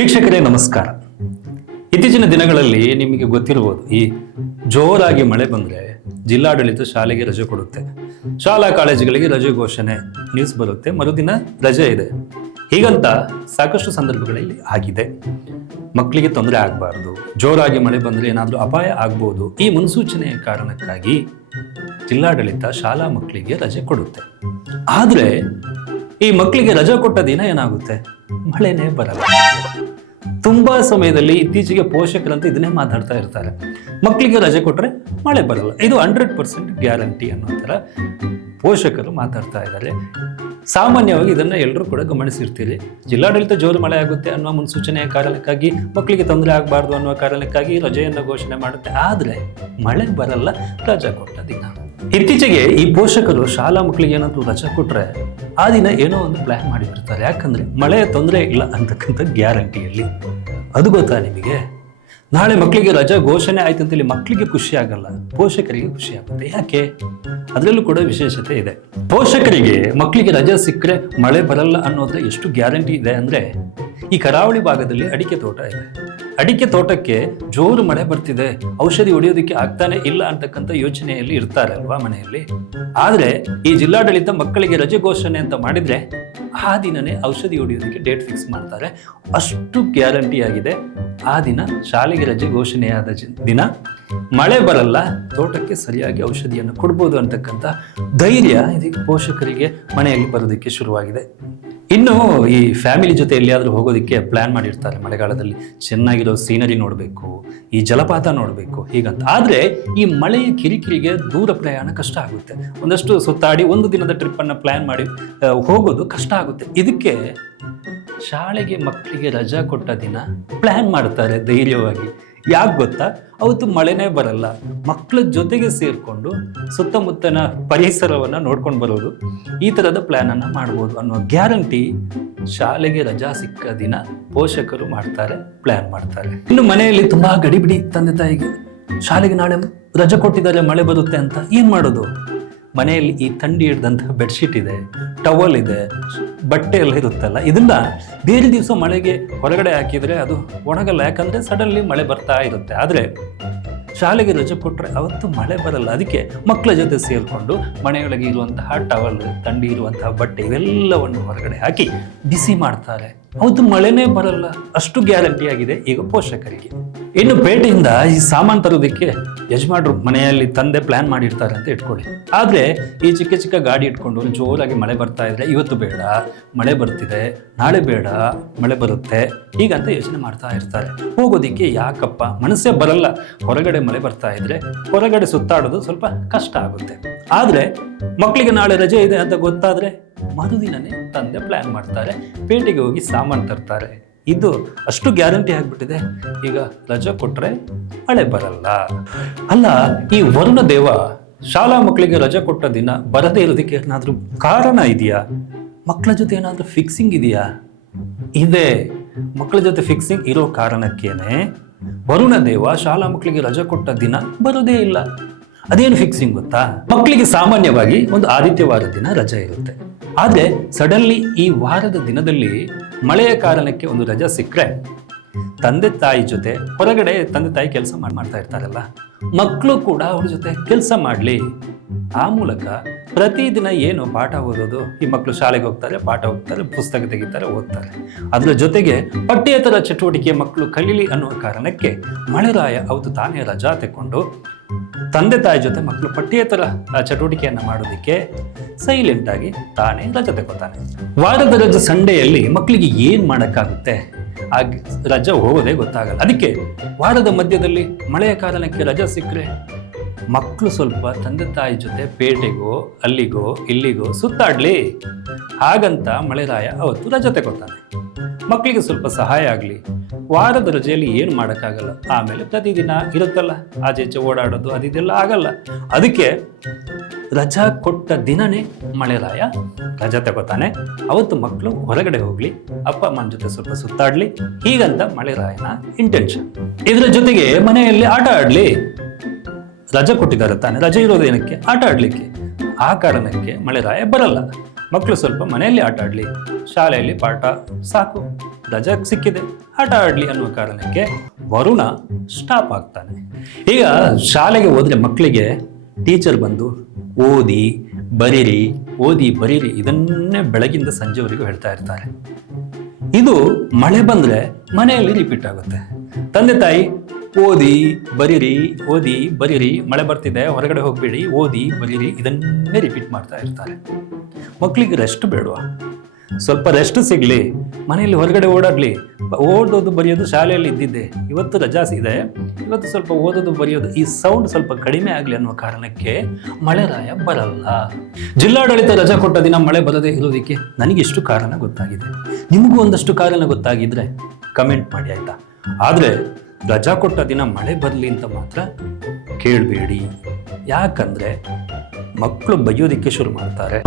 ವೀಕ್ಷಕರೇ ನಮಸ್ಕಾರ. ಇತ್ತೀಚಿನ ದಿನಗಳಲ್ಲಿ ನಿಮಗೆ ಗೊತ್ತಿರಬಹುದು, ಈ ಜೋರಾಗಿ ಮಳೆ ಬಂದ್ರೆ ಜಿಲ್ಲಾಡಳಿತ ಶಾಲೆಗೆ ರಜೆ ಕೊಡುತ್ತೆ. ಶಾಲಾ ಕಾಲೇಜುಗಳಿಗೆ ರಜೆ ಘೋಷಣೆ ನ್ಯೂಸ್ ಬರುತ್ತೆ, ಮರುದಿನ ರಜೆ ಇದೆ. ಹೀಗಂತ ಸಾಕಷ್ಟು ಸಂದರ್ಭಗಳಲ್ಲಿ ಆಗಿದೆ. ಮಕ್ಕಳಿಗೆ ತೊಂದರೆ ಆಗಬಾರ್ದು, ಜೋರಾಗಿ ಮಳೆ ಬಂದ್ರೆ ಏನಾದರೂ ಅಪಾಯ ಆಗ್ಬೋದು, ಈ ಮುನ್ಸೂಚನೆಯ ಕಾರಣಕ್ಕಾಗಿ ಜಿಲ್ಲಾಡಳಿತ ಶಾಲಾ ಮಕ್ಕಳಿಗೆ ರಜೆ ಕೊಡುತ್ತೆ. ಆದ್ರೆ ಈ ಮಕ್ಕಳಿಗೆ ರಜೆ ಕೊಟ್ಟ ದಿನ ಏನಾಗುತ್ತೆ, ಮಳೆನೇ ಬರಲ್ಲ. ತುಂಬಾ ಸಮಯದಲ್ಲಿ ಇತ್ತೀಚೆಗೆ ಪೋಷಕರಂತೂ ಇದನ್ನೇ ಮಾತಾಡ್ತಾ ಇರ್ತಾರೆ, ಮಕ್ಕಳಿಗೆ ರಜೆ ಕೊಟ್ರೆ ಮಳೆ ಬರಲ್ಲ, ಇದು 100% ಗ್ಯಾರಂಟಿ ಅನ್ನೋ ಥರ ಪೋಷಕರು ಮಾತಾಡ್ತಾ ಇದ್ದಾರೆ. ಸಾಮಾನ್ಯವಾಗಿ ಇದನ್ನ ಎಲ್ಲರೂ ಕೂಡ ಗಮನಿಸಿರ್ತೀರಿ. ಜಿಲ್ಲಾಡಳಿತ ಜೋರು ಮಳೆ ಆಗುತ್ತೆ ಅನ್ನೋ ಮುನ್ಸೂಚನೆಯ ಕಾರಣಕ್ಕಾಗಿ, ಮಕ್ಕಳಿಗೆ ತೊಂದರೆ ಆಗಬಾರ್ದು ಅನ್ನೋ ಕಾರಣಕ್ಕಾಗಿ ರಜೆಯನ್ನು ಘೋಷಣೆ ಮಾಡುತ್ತೆ. ಆದ್ರೆ ಮಳೆ ಬರಲ್ಲ ರಜೆ ಕೊಟ್ಟ ದಿನ. ಇತ್ತೀಚೆಗೆ ಈ ಪೋಷಕರು ಶಾಲಾ ಮಕ್ಕಳಿಗೆ ಏನಾದ್ರು ರಜೆ ಕೊಟ್ರೆ ಆ ದಿನ ಏನೋ ಒಂದು ಪ್ಲಾನ್ ಮಾಡಿಬಿಡ್ತಾರೆ. ಯಾಕಂದ್ರೆ ಮಳೆಯ ತೊಂದರೆ ಇಲ್ಲ ಅಂತಕ್ಕಂಥ ಗ್ಯಾರಂಟಿಯಲ್ಲಿ. ಅದು ಗೊತ್ತಾ ನಿಮಗೆ? ನಾಳೆ ಮಕ್ಕಳಿಗೆ ರಜಾ ಘೋಷಣೆ ಆಯ್ತು ಅಂತೇಳಿ ಮಕ್ಕಳಿಗೆ ಖುಷಿ ಆಗಲ್ಲ, ಪೋಷಕರಿಗೆ ಖುಷಿ ಆಗುತ್ತೆ. ಯಾಕೆ? ಅದರಲ್ಲೂ ಕೂಡ ವಿಶೇಷತೆ ಇದೆ. ಪೋಷಕರಿಗೆ ಮಕ್ಕಳಿಗೆ ರಜೆ ಸಿಕ್ಕರೆ ಮಳೆ ಬರಲ್ಲ ಅನ್ನೋದ್ರ ಎಷ್ಟು ಗ್ಯಾರಂಟಿ ಇದೆ ಅಂದ್ರೆ, ಈ ಕರಾವಳಿ ಭಾಗದಲ್ಲಿ ಅಡಿಕೆ ತೋಟ ಇದೆ. ಅಡಿಕೆ ತೋಟಕ್ಕೆ ಜೋರು ಮಳೆ ಬರ್ತಿದೆ, ಔಷಧಿ ಹೊಡೆಯೋದಕ್ಕೆ ಆಗ್ತಾನೆ ಇಲ್ಲ ಅಂತಕ್ಕಂಥ ಯೋಚನೆಯಲ್ಲಿ ಇರ್ತಾರೆ ಅಲ್ವಾ ಮನೆಯಲ್ಲಿ. ಆದ್ರೆ ಈ ಜಿಲ್ಲಾಡಳಿತ ಮಕ್ಕಳಿಗೆ ರಜೆ ಘೋಷಣೆ ಅಂತ ಮಾಡಿದ್ರೆ ಆ ದಿನನೇ ಔಷಧಿ ಹೊಡೆಯೋದಕ್ಕೆ ಡೇಟ್ ಫಿಕ್ಸ್ ಮಾಡ್ತಾರೆ. ಅಷ್ಟು ಗ್ಯಾರಂಟಿ ಆಗಿದೆ. ಆ ದಿನ ಶಾಲೆಗೆ ರಜೆ ಘೋಷಣೆಯಾದ ದಿನ ಮಳೆ ಬರಲ್ಲ, ತೋಟಕ್ಕೆ ಸರಿಯಾಗಿ ಔಷಧಿಯನ್ನು ಕೊಡ್ಬೋದು ಅಂತಕ್ಕಂಥ ಧೈರ್ಯ ಇದೀಗ ಪೋಷಕರಿಗೆ ಮನೆಯಲ್ಲಿ ಬರೋದಕ್ಕೆ ಶುರುವಾಗಿದೆ. ಇನ್ನು ಈ ಫ್ಯಾಮಿಲಿ ಜೊತೆ ಎಲ್ಲಿಯಾದ್ರೂ ಹೋಗೋದಕ್ಕೆ ಪ್ಲಾನ್ ಮಾಡಿರ್ತಾರೆ ಮಳೆಗಾಲದಲ್ಲಿ, ಚೆನ್ನಾಗಿರೋ ಸೀನರಿ ನೋಡಬೇಕು, ಈ ಜಲಪಾತ ನೋಡಬೇಕು ಹೀಗಂತ. ಆದ್ರೆ ಈ ಮಳೆಯ ಕಿರಿಕಿರಿಗೆ ದೂರ ಪ್ರಯಾಣ ಕಷ್ಟ ಆಗುತ್ತೆ. ಒಂದಷ್ಟು ಸುತ್ತಾಡಿ ಒಂದು ದಿನದ ಟ್ರಿಪ್ ಅನ್ನ ಪ್ಲಾನ್ ಮಾಡಿ ಹೋಗೋದು ಕಷ್ಟ ಆಗುತ್ತೆ. ಇದಕ್ಕೆ ಶಾಲೆಗೆ ಮಕ್ಕಳಿಗೆ ರಜಾ ಕೊಟ್ಟ ದಿನ ಪ್ಲಾನ್ ಮಾಡ್ತಾರೆ ಧೈರ್ಯವಾಗಿ. ಯಾಕೆ ಗೊತ್ತಾ? ಅವತ್ತು ಮಳೆನೇ ಬರಲ್ಲ, ಮಕ್ಕಳ ಜೊತೆಗೆ ಸೇರ್ಕೊಂಡು ಸುತ್ತಮುತ್ತನ ಪರಿಸರವನ್ನ ನೋಡ್ಕೊಂಡು ಬರೋದು, ಈ ತರದ ಪ್ಲಾನ್ ಅನ್ನ ಮಾಡ್ಬೋದು ಅನ್ನೋ ಗ್ಯಾರಂಟಿ ಶಾಲೆಗೆ ರಜಾ ಸಿಕ್ಕ ದಿನ ಪೋಷಕರು ಮಾಡ್ತಾರೆ, ಪ್ಲಾನ್ ಮಾಡ್ತಾರೆ. ಇನ್ನು ಮನೆಯಲ್ಲಿ ತುಂಬಾ ಗಡಿಬಿಡಿ ತಂದೆ ತಾಯಿಗೆ, ಶಾಲೆಗೆ ನಾಳೆ ರಜೆ ಕೊಟ್ಟಿದ್ದಾರೆ ಮಳೆ ಬರುತ್ತೆ ಅಂತ. ಏನ್ ಮಾಡೋದು? ಮನೆಯಲ್ಲಿ ಈ ಥಂಡಿ ಹಿಡ್ದಂತಹ ಬೆಡ್ಶೀಟ್ ಇದೆ, ಟವಲ್ ಇದೆ, ಬಟ್ಟೆ ಎಲ್ಲ ಇರುತ್ತಲ್ಲ, ಇದನ್ನ ಬೇರೆ ದಿವಸ ಮಳೆಗೆ ಹೊರಗಡೆ ಹಾಕಿದ್ರೆ ಅದು ಒಣಗಲ್ಲ. ಯಾಕಂದ್ರೆ ಸಡನ್ಲಿ ಮಳೆ ಬರ್ತಾ ಇರುತ್ತೆ. ಆದ್ರೆ ಶಾಲೆಗೆ ರಜೆ ಕೊಟ್ರೆ ಅವತ್ತು ಮಳೆ ಬರಲ್ಲ. ಅದಕ್ಕೆ ಮಕ್ಕಳ ಜೊತೆ ಸೇರಿಕೊಂಡು ಮನೆಯೊಳಗೆ ಇರುವಂತಹ ಟವಲ್, ಥಂಡಿ ಇರುವಂತಹ ಬಟ್ಟೆ ಇವೆಲ್ಲವನ್ನು ಹೊರಗಡೆ ಹಾಕಿ ಬಿಸಿ ಮಾಡ್ತಾರೆ. ಅವತ್ತು ಮಳೆನೇ ಬರಲ್ಲ, ಅಷ್ಟು ಗ್ಯಾರಂಟಿ ಆಗಿದೆ ಈಗ ಪೋಷಕರಿಗೆ. ಇನ್ನು ಪೇಟೆಯಿಂದ ಈ ಸಾಮಾನು ತರೋದಕ್ಕೆ ಯಜಮಾನರು ಮನೆಯಲ್ಲಿ ತಂದೆ ಪ್ಲಾನ್ ಮಾಡಿರ್ತಾರೆ ಅಂತ ಇಟ್ಕೊಳ್ಳಿ. ಆದ್ರೆ ಈ ಚಿಕ್ಕ ಚಿಕ್ಕ ಗಾಡಿ ಇಟ್ಕೊಂಡು ಜೋರಾಗಿ ಮಳೆ ಬರ್ತಾ ಇದ್ರೆ, ಇವತ್ತು ಬೇಡ ಮಳೆ ಬರ್ತಿದೆ, ನಾಳೆ ಬೇಡ ಮಳೆ ಬರುತ್ತೆ ಹೀಗಂತ ಯೋಚನೆ ಮಾಡ್ತಾ ಇರ್ತಾರೆ. ಹೋಗೋದಿಕ್ಕೆ ಯಾಕಪ್ಪ ಮನಸ್ಸೇ ಬರಲ್ಲ. ಹೊರಗಡೆ ಮಳೆ ಬರ್ತಾ ಇದ್ರೆ ಹೊರಗಡೆ ಸುತ್ತಾಡೋದು ಸ್ವಲ್ಪ ಕಷ್ಟ ಆಗುತ್ತೆ. ಆದ್ರೆ ಮಕ್ಕಳಿಗೆ ನಾಳೆ ರಜೆ ಇದೆ ಅಂತ ಗೊತ್ತಾದ್ರೆ ಮರುದಿನನೇ ತಂದೆ ಪ್ಲಾನ್ ಮಾಡ್ತಾರೆ, ಪೇಟೆಗೆ ಹೋಗಿ ಸಾಮಾನು ತರ್ತಾರೆ. ಇದು ಅಷ್ಟು ಗ್ಯಾರಂಟಿ ಆಗ್ಬಿಟ್ಟಿದೆ. ಈಗ ರಜೆ ಕೊಟ್ರೆ ಮಳೆ ಬರಲ್ಲ. ಅಲ್ಲ, ಈ ವರುಣ ದೇವ ಶಾಲಾ ಮಕ್ಕಳಿಗೆ ರಜೆ ಕೊಟ್ಟ ದಿನ ಬರದೇ ಇರೋದಕ್ಕೆ ಏನಾದ್ರೂ ಕಾರಣ ಇದೆಯಾ? ಮಕ್ಕಳ ಜೊತೆ ಏನಾದ್ರೂ ಫಿಕ್ಸಿಂಗ್ ಇದೆಯಾ? ಇದೆ. ಮಕ್ಕಳ ಜೊತೆ ಫಿಕ್ಸಿಂಗ್ ಇರೋ ಕಾರಣಕ್ಕೇನೆ ವರುಣ ದೇವ ಶಾಲಾ ಮಕ್ಕಳಿಗೆ ರಜೆ ಕೊಟ್ಟ ದಿನ ಬರೋದೇ ಇಲ್ಲ. ಅದೇನು ಫಿಕ್ಸಿಂಗ್ ಗೊತ್ತಾ? ಮಕ್ಕಳಿಗೆ ಸಾಮಾನ್ಯವಾಗಿ ಒಂದು ಆದಿತ್ಯವಾರ ದಿನ ರಜೆ ಇರುತ್ತೆ. ಆದ್ರೆ ಸಡನ್ಲಿ ಈ ವಾರದ ದಿನದಲ್ಲಿ ಮಳೆಯ ಕಾರಣಕ್ಕೆ ಒಂದು ರಜೆ ಸಿಕ್ಕರೆ ತಂದೆ ತಾಯಿ ಜೊತೆ ಹೊರಗಡೆ ತಂದೆ ತಾಯಿ ಕೆಲಸ ಮಾಡ್ತಾ ಇರ್ತಾರಲ್ಲ, ಮಕ್ಕಳು ಕೂಡ ಅವ್ರ ಜೊತೆ ಕೆಲಸ ಮಾಡ್ಲಿ. ಆ ಮೂಲಕ ಪ್ರತಿದಿನ ಏನು ಪಾಠ ಓದೋದು, ಈ ಮಕ್ಕಳು ಶಾಲೆಗೆ ಹೋಗ್ತಾರೆ, ಪಾಠ ಹೋಗ್ತಾರೆ, ಪುಸ್ತಕ ತೆಗಿತಾರೆ, ಓದ್ತಾರೆ. ಅದರ ಜೊತೆಗೆ ಪಠ್ಯೇತರ ಚಟುವಟಿಕೆ ಮಕ್ಕಳು ಕಲೀಲಿ ಅನ್ನುವ ಕಾರಣಕ್ಕೆ ಮಳೆರಾಯ ಅವತ್ತು ತಾನೇ ರಜಾ ತೆಕ್ಕೊಂಡು ತಂದೆ ತಾಯಿ ಜೊತೆ ಮಕ್ಕಳು ಪಠ್ಯೇತರ ಚಟುವಟಿಕೆಯನ್ನ ಮಾಡೋದಕ್ಕೆ ಸೈಲೆಂಟ್ ಆಗಿ ತಾನೇ ರಜೆ ತಗೋತಾನೆ. ವಾರದ ರಜೆ ಸಂಡೆಯಲ್ಲಿ ಮಕ್ಕಳಿಗೆ ಏನ್ ಮಾಡಕ್ಕಾಗುತ್ತೆ? ಆ ರಜೆ ಹೋಗೋದೇ ಗೊತ್ತಾಗಲ್ಲ. ಅದಕ್ಕೆ ವಾರದ ಮಧ್ಯದಲ್ಲಿ ಮಳೆಯ ಕಾರಣಕ್ಕೆ ರಜೆ ಸಿಕ್ಕರೆ ಮಕ್ಕಳು ಸ್ವಲ್ಪ ತಂದೆ ತಾಯಿ ಜೊತೆ ಪೇಟೆಗೋ ಅಲ್ಲಿಗೋ ಇಲ್ಲಿಗೋ ಸುತ್ತಾಡ್ಲಿ. ಹಾಗಂತ ಮಳೆರಾಯ ಅವತ್ತು ರಜೆ ತಗೋತಾನೆ, ಮಕ್ಕಳಿಗೆ ಸ್ವಲ್ಪ ಸಹಾಯ ಆಗ್ಲಿ. ವಾರದ ರಜೆಯಲ್ಲಿ ಏನು ಮಾಡೋಕ್ಕಾಗಲ್ಲ. ಆಮೇಲೆ ಪ್ರತಿದಿನ ಇರುತ್ತಲ್ಲ ಆಚೆ ಈಚೆ ಓಡಾಡೋದು, ಅದಿದೆಲ್ಲ ಆಗಲ್ಲ. ಅದಕ್ಕೆ ರಜಾ ಕೊಟ್ಟ ದಿನನೇ ಮಳೆರಾಯ ರಜಾ ತಗೋತಾನೆ. ಅವತ್ತು ಮಕ್ಕಳು ಹೊರಗಡೆ ಹೋಗ್ಲಿ, ಅಪ್ಪ ಅಮ್ಮನ ಜೊತೆ ಸ್ವಲ್ಪ ಸುತ್ತಾಡ್ಲಿ, ಹೀಗಂತ ಮಳೆರಾಯನ ಇಂಟೆನ್ಷನ್. ಇದರ ಜೊತೆಗೆ ಮನೆಯಲ್ಲಿ ಆಟ ಆಡ್ಲಿ. ರಜೆ ಕೊಟ್ಟಿದ್ದಾರೆ ತಾನೆ, ರಜೆ ಇರೋದೇನಕ್ಕೆ? ಆಟ ಆಡ್ಲಿಕ್ಕೆ. ಆ ಕಾರಣಕ್ಕೆ ಮಳೆರಾಯ ಬರಲ್ಲ. ಮಕ್ಕಳು ಸ್ವಲ್ಪ ಮನೆಯಲ್ಲಿ ಆಟ ಆಡ್ಲಿ, ಶಾಲೆಯಲ್ಲಿ ಪಾಠ ಸಾಕು, ರಜಾ ಸಿಕ್ಕಿದೆ ಆಟ ಆಡ್ಲಿ ಅನ್ನುವ ಕಾರಣಕ್ಕೆ ವರುಣ ಸ್ಟಾಪ್ ಆಗ್ತಾನೆ. ಈಗ ಶಾಲೆಗೆ ಹೋದ್ರೆ ಮಕ್ಕಳಿಗೆ ಟೀಚರ್ ಬಂದು ಓದಿ ಬರೀರಿ ಇದನ್ನೇ ಬೆಳಗಿಂದ ಸಂಜೆವರೆಗೂ ಹೇಳ್ತಾ ಇರ್ತಾರೆ. ಇದು ಮಳೆ ಬಂದ್ರೆ ಮನೆಯಲ್ಲಿ ರಿಪೀಟ್ ಆಗುತ್ತೆ. ತಂದೆ ತಾಯಿ ಓದಿ ಬರೀರಿ ಮಳೆ ಬರ್ತಿದೆ ಹೊರಗಡೆ ಹೋಗ್ಬೇಡಿ ಓದಿ ಬರೀರಿ ಇದನ್ನೇ ರಿಪೀಟ್ ಮಾಡ್ತಾ ಇರ್ತಾರೆ. ಮಕ್ಕಳಿಗೆ ರೆಸ್ಟ್ ಬೇಡವಾ? ಸ್ವಲ್ಪ ರೆಸ್ಟ್ ಸಿಗ್ಲಿ, ಮನೆಯಲ್ಲಿ ಹೊರಗಡೆ ಓಡಾಡ್ಲಿ. ಓದೋದು ಬರೆಯೋದು ಶಾಲೆಯಲ್ಲಿ ಇದ್ದಿದ್ದೆ, ಇವತ್ತು ರಜಾ ಇದೆ, ಇವತ್ತು ಸ್ವಲ್ಪ ಓದೋದು ಬರೆಯೋದು ಈ ಸೌಂಡ್ ಸ್ವಲ್ಪ ಕಡಿಮೆ ಆಗಲಿ ಅನ್ನುವ ಕಾರಣಕ್ಕೆ ಮಳೆರಾಯ ಬರಲ್ಲ. ಜಿಲ್ಲಾಡಳಿತ ರಜಾ ಕೊಟ್ಟ ದಿನ ಮಳೆ ಬರದೇ ಇರೋದಕ್ಕೆ ನನಗಿಷ್ಟು ಕಾರಣ ಗೊತ್ತಾಗಿದೆ. ನಿಮಗೂ ಒಂದಷ್ಟು ಕಾರಣ ಗೊತ್ತಾಗಿದ್ರೆ ಕಮೆಂಟ್ ಮಾಡಿ ಆಯ್ತಾ. ಆದರೆ ರಜಾ ಕೊಟ್ಟ ದಿನ ಮಳೆ ಬರಲಿ ಅಂತ ಮಾತ್ರ ಕೇಳಬೇಡಿ. ಯಾಕಂದ್ರೆ ಮಕ್ಕಳು ಬೈಯೋದಿಕ್ಕೆ ಶುರು ಮಾಡ್ತಾರೆ.